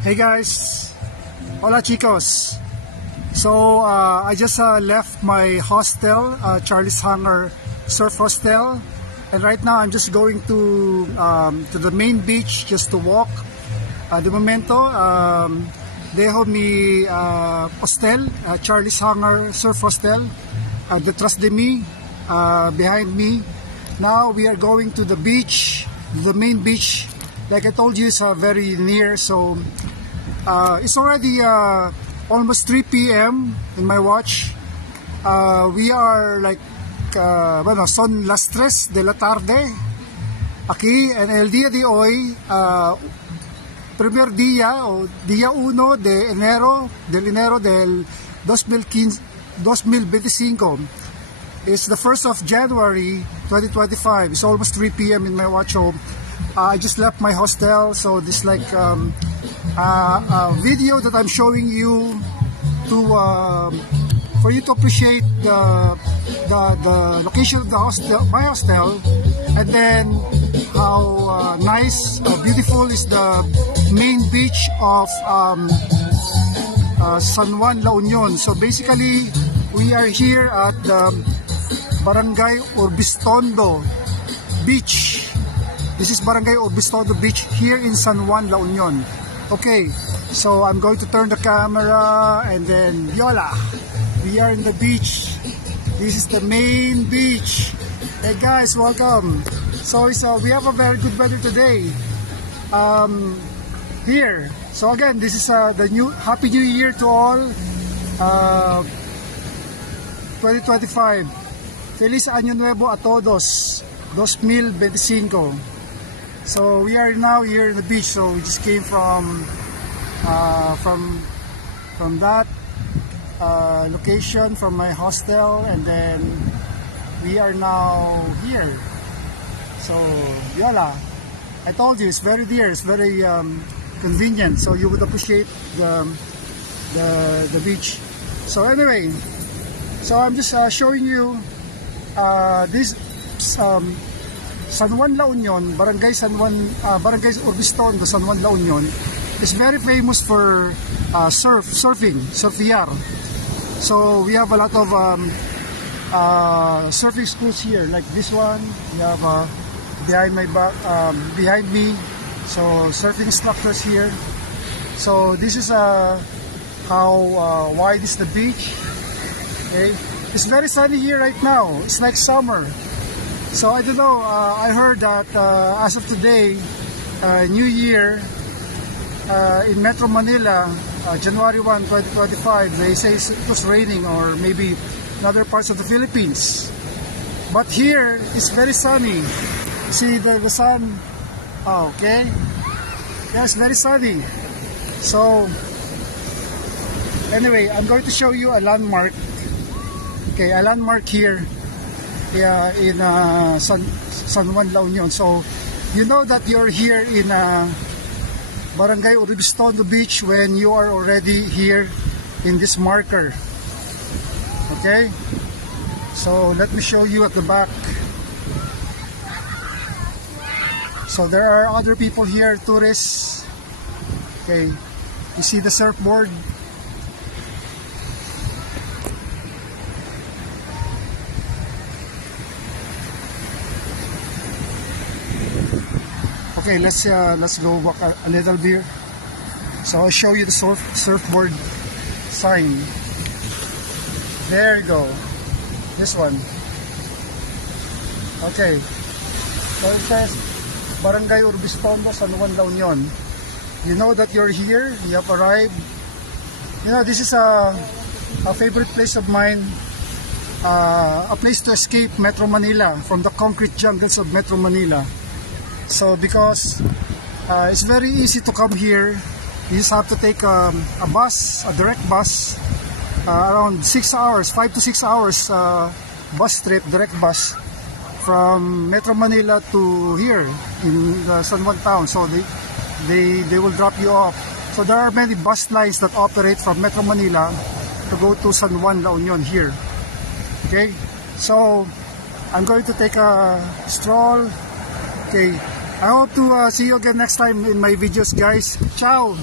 Hey guys, hola chicos. So I just left my hostel, Charlie's Hangar Surf Hostel, and right now I'm just going to the main beach just to walk. De momento, dejo mi hostel, Charlie's Hangar Surf Hostel, detrás de mí, behind me. Now we are going to the beach, the main beach. Like I told you, it's very near, so it's already almost 3 p.m. in my watch. We are like, son las 3 de la tarde aquí en el día de hoy, primer día o día 1 de enero del 2025. It's the 1st of January 2025. It's almost 3 p.m. in my watch. So I just left my hostel, so this like a video that I'm showing you to for you to appreciate the location of the hostel, my hostel, and then how nice, beautiful is the main beach of San Juan, La Union. So basically, we are here at the Barangay Urbistondo Beach. This is Barangay Urbistondo Beach here in San Juan, La Union. Okay, so I'm going to turn the camera and then yola, we are in the beach. This is the main beach. Hey guys, welcome. So we have a very good weather today here. So again, this is the Happy New Year to all. 2025. Feliz Año Nuevo a todos. 2025. So we are now here in the beach. So we just came from that location, from my hostel, and then we are now here. So yola, I told you it's very dear, it's very convenient. So you would appreciate the beach. So anyway, so I'm just showing you this. San Juan, La Union, Barangay Barangay Urbistondo, San Juan, La Union is very famous for surfing. So we have a lot of surfing schools here, like this one. We have behind my back, behind me. So surfing instructors here. So this is how wide is the beach. Okay, it's very sunny here right now. It's like summer. So I don't know, I heard that as of today, New Year in Metro Manila, January 1, 2025, they say it was raining, or maybe in other parts of the Philippines. But here, it's very sunny. See the sun? Oh, okay. Yeah, it's very sunny. So, anyway, I'm going to show you a landmark. Okay, a landmark here. Yeah, in San Juan, La Union. So you know that you're here in Barangay Urbistondo Beach when you are already here in this marker. Okay, so let me show you at the back. So there are other people here, tourists. Okay, you see the surfboard. Okay, let's go walk a little bit. So I'll show you the surfboard sign. There you go. This one. Okay. So it says Barangay Urbistondo, San Juan, La Union. You know that you're here. You have arrived. You know, this is a favorite place of mine. A place to escape Metro Manila from the concrete jungles of Metro Manila. So because it's very easy to come here, you just have to take a bus, a direct bus, around 6 hours, 5 to 6 hours bus trip, direct bus from Metro Manila to here in the San Juan town. So they will drop you off. So there are many bus lines that operate from Metro Manila to go to San Juan, La Union here. Okay, so I'm going to take a stroll. Okay, I hope to see you again next time in my videos, guys. Ciao!